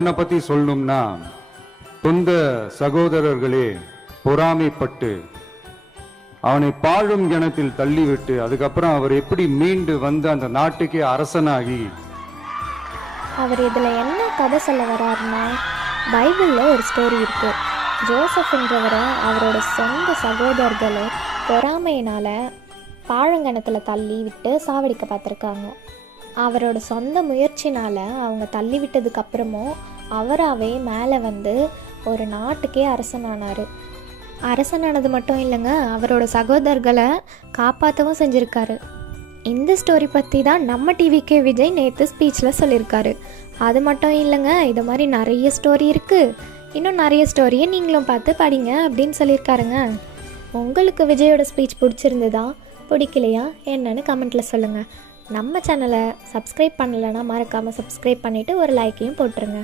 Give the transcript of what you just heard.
என்னை பத்தி சொல்லணும்னா, சொந்த சகோதரர்களே பொறாமைப்பட்டு அவனை பாழும் கிணத்தில் தள்ளிவிட்டு அதுக்கப்புறம் அவர் எப்படி மீண்டு வந்து அந்த நாட்டுக்கே அரசனாகி. அவர் இதில் என்ன கதை சொல்ல வர்றாருன்னா, பைபிளில் ஒரு ஸ்டோரி இருக்குது. ஜோசப்ன்றவரை அவரோட சொந்த சகோதரர்களை பொறாமையினால் பாழங்கணத்தில் தள்ளி விட்டு சாவடிக்க பார்த்துருக்காங்க. அவரோட சொந்த முயற்சினால் அவங்க தள்ளி விட்டதுக்கப்புறமும் அவராகவே மேலே வந்து ஒரு நாட்டுக்கே அரசனானார். அரசனானது மட்டும் இல்லைங்க, அவரோட சகோதரர்களை காப்பாற்றவும் செஞ்சுருக்காரு. இந்த ஸ்டோரி பற்றி தான் நம்ம டிவிகே விஜய் நேற்று ஸ்பீச்சில் சொல்லியிருக்காரு. அது மட்டும் இல்லைங்க, இது மாதிரி நிறைய ஸ்டோரி இருக்குது, இன்னும் நிறைய ஸ்டோரியை நீங்களும் பார்த்து படிங்க அப்படின்னு சொல்லியிருக்காருங்க. உங்களுக்கு விஜயோட ஸ்பீச் பிடிச்சிருந்ததா பிடிக்கலையா என்னன்னு கமெண்ட்டில் சொல்லுங்கள். நம்ம சேனலை சப்ஸ்கிரைப் பண்ணலைன்னா மறக்காமல் சப்ஸ்கிரைப் பண்ணிவிட்டு ஒரு லைக்கையும் போட்டுருங்க.